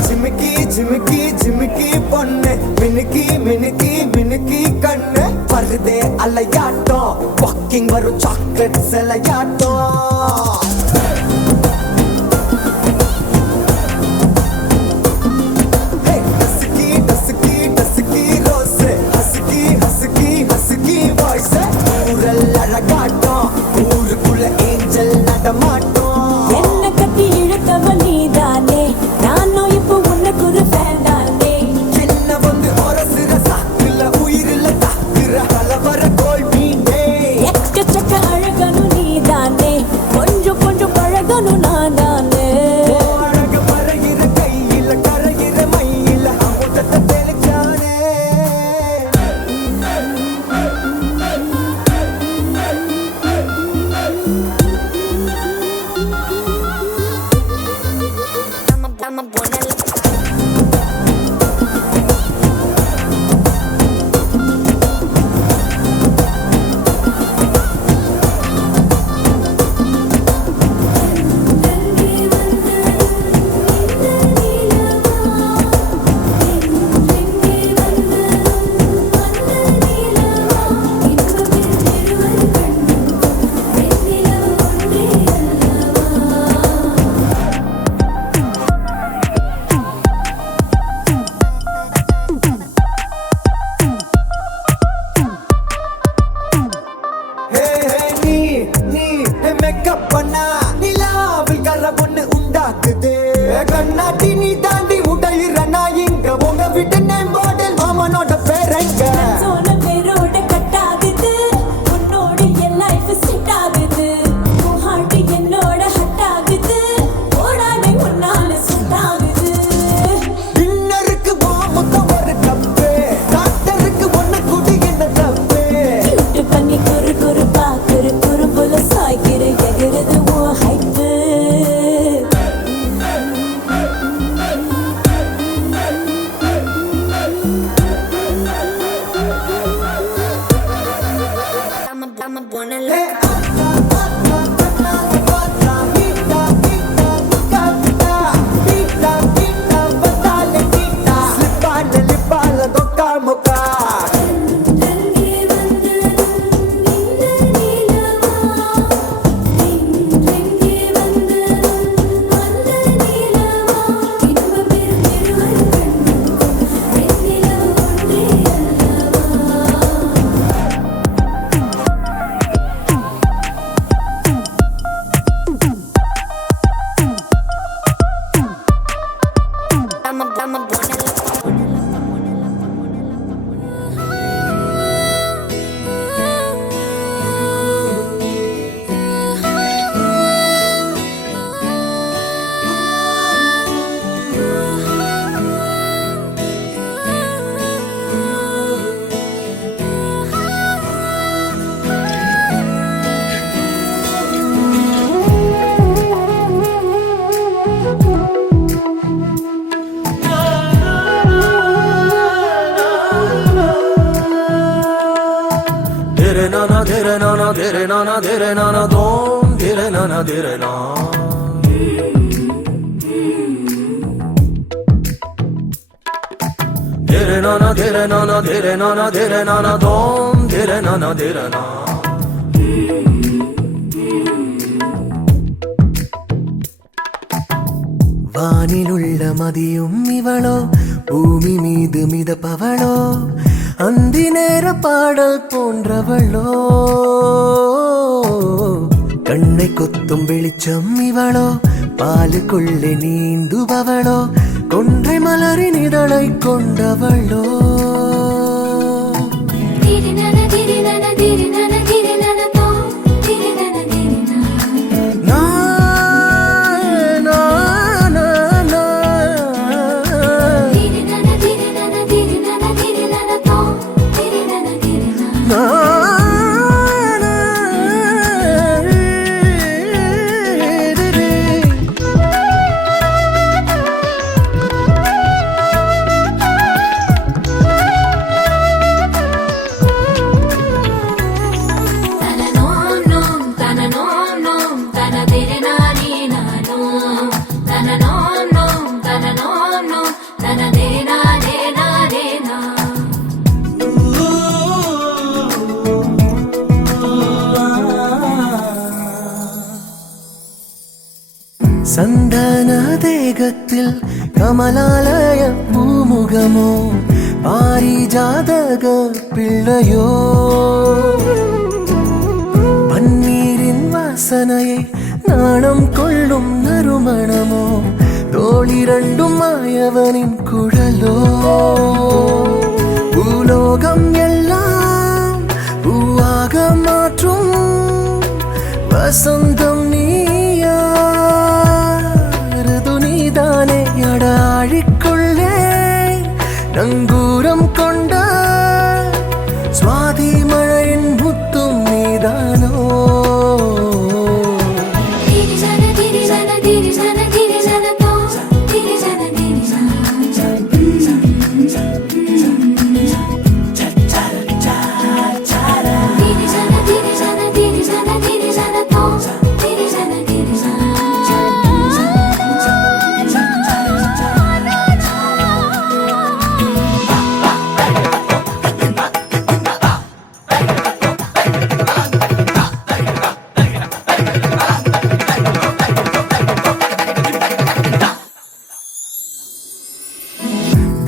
ஜிமிக்கி ஜிமிக்கி ஜிமிக்கி பொண்ணு மினுக்கி மினுக்கி மினுக்கி கண்ணு வருதே அலையாட்டம் வாக்கிங் வரும் சாக்லேட் சிலையாட்டம் dusky dusky dusky rose husky husky husky voice ஊரல் அழகாட்டம் ஊருக்குள்ள ஏஞ்சல் நடமாட்டம் என்ன கட்டி இழுத்தவ நீதானே நானும் இப்போ உனக்கு ஒரு ஃபேன் தானே என்ன வந்து ஒரசுற சாக்குல உயிரில தாக்குற கலவர கோல் மீனே எக்கச்சக்க அழகனும் நீதானே கொஞ்சம் கொஞ்சம் பழகனும் நான் தானே அழக பறகிற கையில கரைகிற மயில அமுதத்தை தெளிச்சானே மேக்கப் பண்ணா நிலாவில் கர ஒண்ணு உண்டாக்குது கண்ணாடி நீ தாண்டி உடையிற நான் இங்க உங்க வீட்டு நேம் மாடல் மாமனோட பேரங்க சோன பேரோட கட் ஆகுது உன்னோட என் லைஃப் செட் ஆகுது உன் ஹார்ட் என்னோட ஹட் ஆகுது ஓடானே உன்னால செட் ஆகுது டின்னருக்கு மாமுக்க ஒரு கப்பு டாக்டருக்கு ஒண்ணு குடி என்ன தப்பு கியூட் பண்ணி குறு குறு பாக்குற குறும்புல சாய்க்கிற எகிறது உன் hype dire nana dom dire nana dire na dire nana dire nana dire nana dire nana dom dire nana dire na வானிலுள்ள மதியும் இவளோ பூமி மீது மிதப்பவளோ அந்தி நேர பாடல் போன்றவளோ கண்ணை கொத்தும் வெளிச்சம் இவளோ பாலுக்குள்ளே நீந்துபவளோ கொன்றை மலரின் இதழை கொண்டவளோ சந்தன தேகத்தில் கமலாலய பூமுகமோ பாரிஜாதக பிள்ளையோ பன்னீரின் வாசனையை நாணம் கொள்ளும் நறுமணமோ தோளிரண்டும் மாயவனின் குழலோ பூலோகம் எல்லாம் பூவாக மாற்றும் வசந்தம் நீயா தானே அடாழிக்குள்ளே நங்கூரம் கொண்ட சுவாதி மழையின் முத்தும் நீதானோ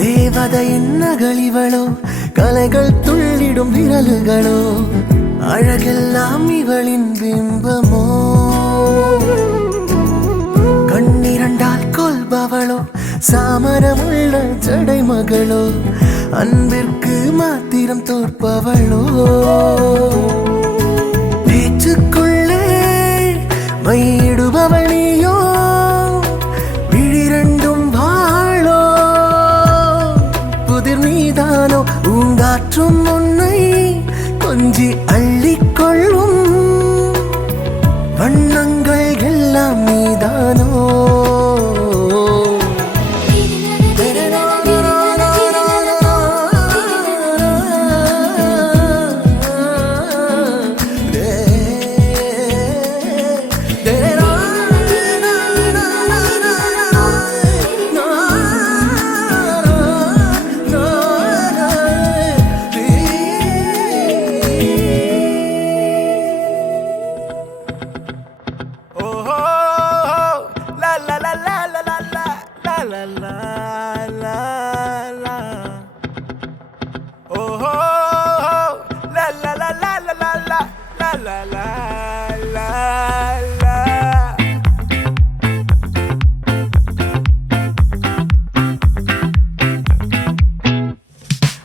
தேவதையின் நகலிவளோ கலைகள் துள்ளிடும் விரல்களோ அழகெல்லாம் இவளின் பிம்பமோ கண்ணிரண்டால் கொல்பவளோ சாமரமுள்ள ஜடை மகளோ அன்பிற்கு மாத்திரம் தோற்பவளோ பேச்சுக்குள்ளே மையிடுபவள் நீயோ விழிரண்டும் வாழோ புதிர் நீதானோ ஊங்காற்றும் உன்னை கொஞ்சி அள்ளிக்கொள்ளும் வண்ணங்கள் எல்லாம் நீதானோ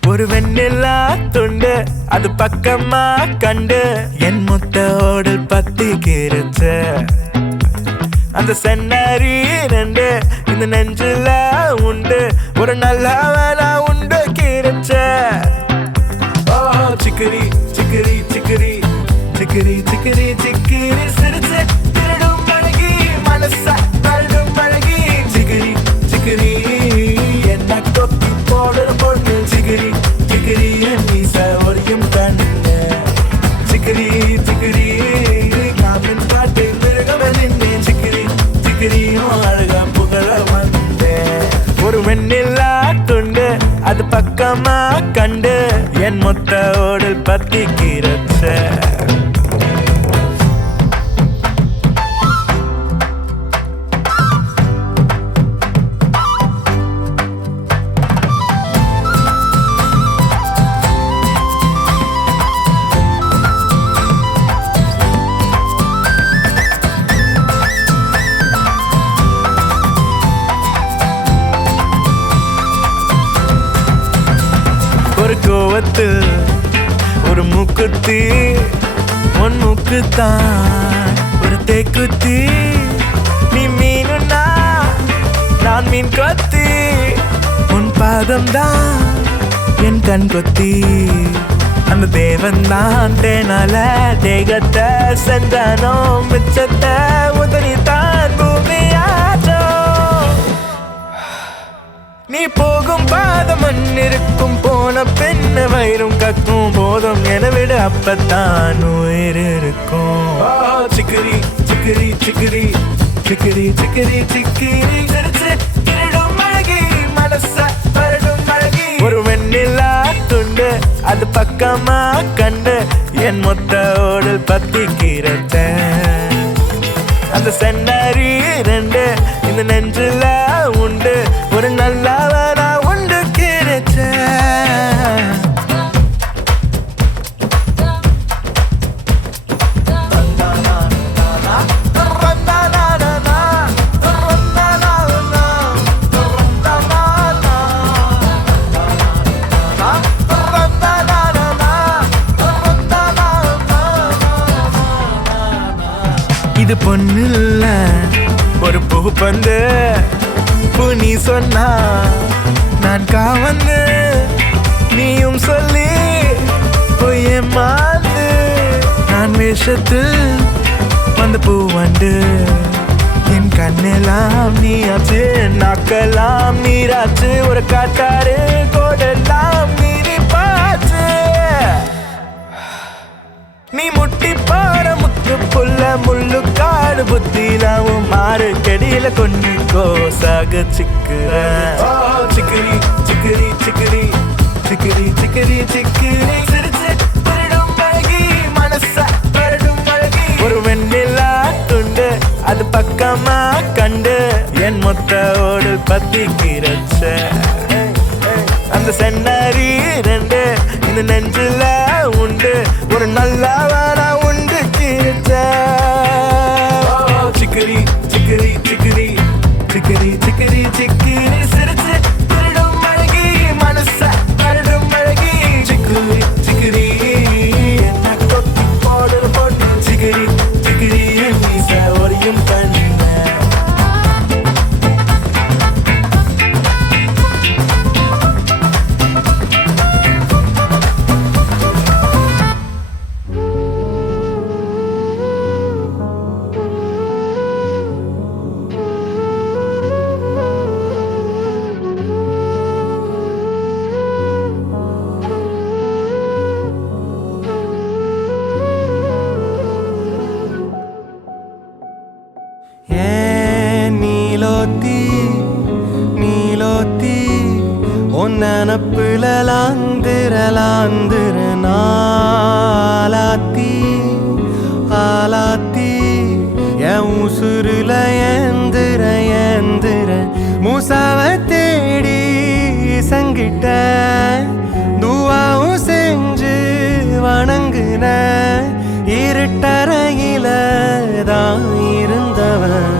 ஒரு வெண்ணிலா துண்டு அது பக்கமா கண்டு என் முத்தோடல் பத்தி கிருச்ச அந்த சென்னரி ரெண்டு இந்த நெஞ்சில உண்டு ஒரு நல்ல வேலை உண்டு கிருச்ச சிக்கரி சிக்கரி சிக்கரி சிக்கரி சிக்கரி சிக்கரி சிரிச்சு திருடும் பழகி மனச தள்ளும் பழகி சிக்கரி சிக்கரி என்ன கொத்தி போடுற பொண்ணு சிக்கரி சிக்கரி என் மீச ஒரியும் கண்ணு சிக்கரி சிக்கரி அது பக்கமா கண்டு என் மொத்த ஓடல் பத்திக்கிறச்ச ஒரு கோவத்து ஒரு மூக்குத்தி உன் மூக்குத்தான் ஒரு தேக்குத்தி நீ மீனுன்னா நான் மீன் கொத்தி உன் பாதம் தான் என் கண் கொத்தி அந்த தேவன் தான் தேனால தேகத்தை செஞ்சானோ மிச்சத்தை உதறி தான் பூமியாச்சோ நீ போகும் பாதம் மண்ணிருக்கும் போன பெண்ண வயிறும் கக்கும் போதும் என விட அப்பத்தான் உயிர் இருக்கும் சிக்கரி சிக்கரி சிக்கரி சிக்கரி சிக்கரி சிக்கரி திருடும் அழகி மனச வருடும் அழகி ஒரு வெண்ணிலா துண்டு அது பக்கமா கண்டு என் மொத்த ஓடல் பத்திக்கிறச்ச அந்த சென்னரி ரெண்டு இந்த நெஞ்சில உண்டு ஒரு நல்லவனா உண்டு கிடைச்ச இது பொண்ணுல்ல ஒரு பூ பந்து பூ நீ சொன்னா நான் காவந்து நீயும் சொல்லி பொய்ய மாந்து நான் வேஷத்தில் வந்த பூ வண்டு என் கண்ணெல்லாம் நீயாச்சு நாக்கெல்லாம் நீராச்சு ஒரு காட்டாரு கோடெல்லாம் நீரி பாச்சு நீ முட்டி பாற முத்து புல்ல முள்ளு காடு புத்திலாவும் மாறு கெடியில கொண்டு கோசாக சிக்குற சிக்கரி சிக்கரி சிக்கரி சிக்கரி சிக்கரி சிக்கரி சிரிச்சு வருடும் அழகி மனச வருடும் அழகி ஒரு வெண்ணிலா துண்டு அது பக்கமா கண்டு என் மொத்த ஓடல் பத்திக்கிறச்ச அந்த சென்னரி ரெண்டு இந்த நெஞ்சில உண்டு ஒரு நல்லவனா உண்டு கிடைச்ச சிக்கரி சிக்கரி சிக்கரி சிக்கரி சிக்கரி சிக்கரி சிரிச்சு திருடும் அழகி மனச வருடும் அழகி சிக்கரி சிக்கரி என்ன கொத்தி போடு பொண்ணு சிக்கரி சிக்கரி மீச ஒரியும் பண்ண நீலோத்தி ஒன்னப்புல லாந்திர நாலாத்தி ஆலாத்தி என் உசுருல ஏந்திர மூசாவ தேடி சங்கிட்ட துவாவும் செஞ்சு வணங்குன இருட்டறையில தான் இருந்தவன்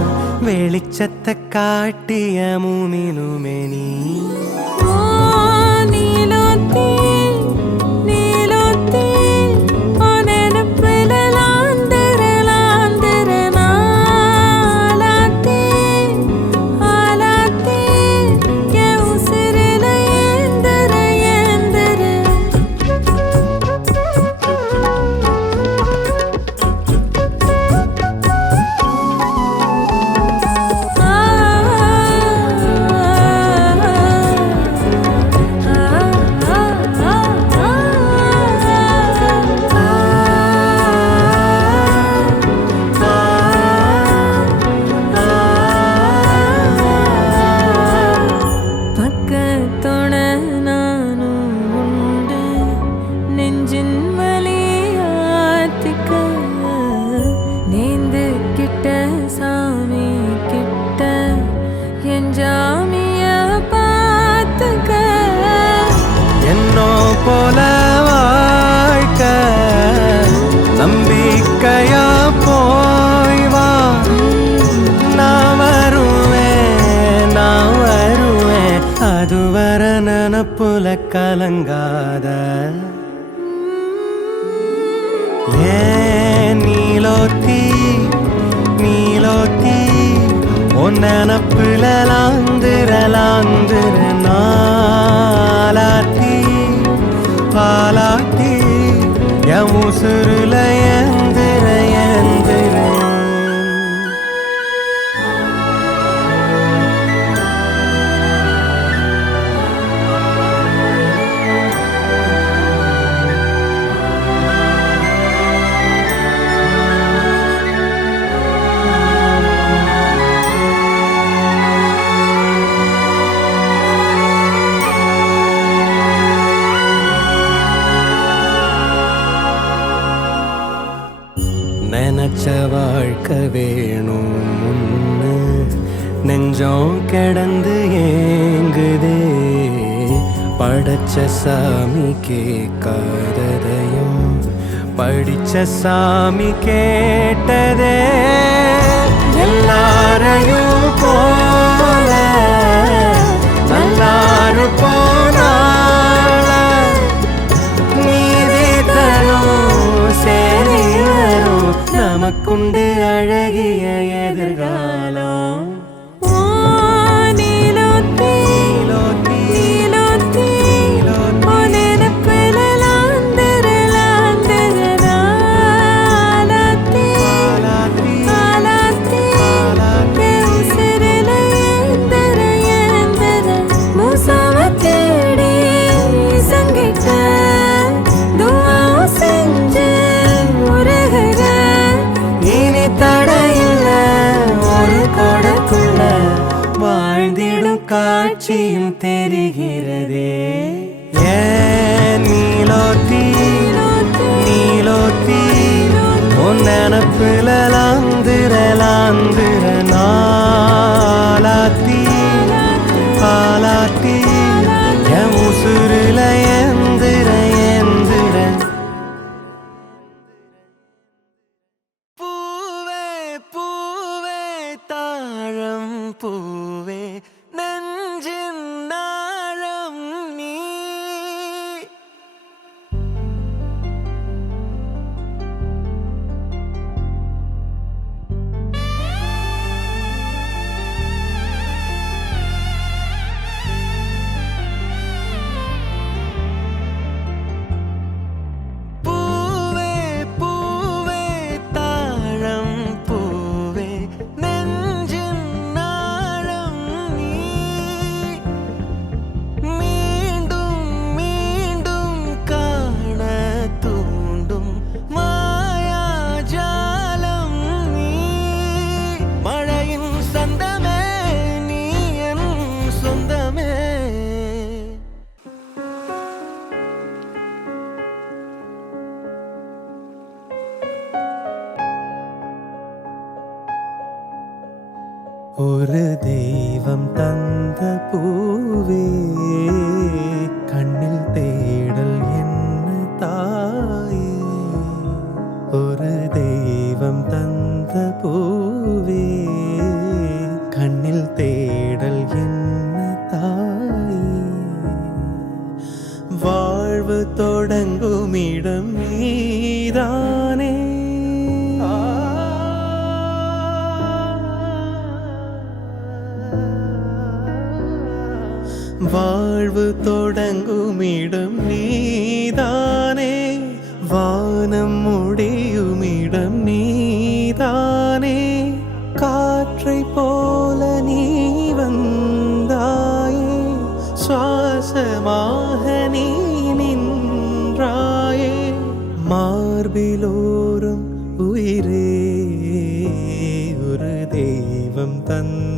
வெளிச்சத்தை காட்டிய மூமினுமே நீ கலங்காத ஏன் நீலோத்தி நீலோத்தி உன் நினப்புல லாந்துர நாளாத்தி பாலாத்தி என் உசுருல ஏந்திர நினைச்ச வாழ்க்கை வேணும் முன்னு நெஞ்சம் கிடந்து ஏங்குதே படைச்ச சாமி கேட்காததையும் படிச்ச சாமி கேட்டதே எல்லாரையும் போல நல்லாரும் போனால நீதி தரும் சரி வரும் நமக்குண்டு அழகிய எதிர்காலம் காட்சியும் தெரிகிறதே ஏன் நீலோத்தி நீலோத்தி உன் நினப்புல லாந்துர நாளாத்தி பாலாத்தி என் உசுருல ஏந்திர பூவே பூவே தாழம் பூவே நெஞ்சின் நாழம் நீ பூவே பூவே தாழம் பூவே நெஞ்சின் நாழம் நீ மீண்டும் மீண்டும் காண தூண்டும் மாயாஜாலம் நீ மழையின் சந்தமே நீ என் சொந்தமே ஒரு தெய்வம் தந்த பூவே கண்ணில் தேடல் என்ன தாயே ஒரு தெய்வம் தந்த பூவே கண்ணில் தேடல் என்ன தாயே வாழ்வு தொடங்கும் இடம் நீதானே வாழ்வு தொடங்கும் இடம் நீதானே வானம் முடியும் இடம் நீதானே காற்றை போல நீ வந்தாயே சுவாசமாக நீ நின்றாயே மார்பிலோரும் உயிரே ஒரு தெய்வம் தந்த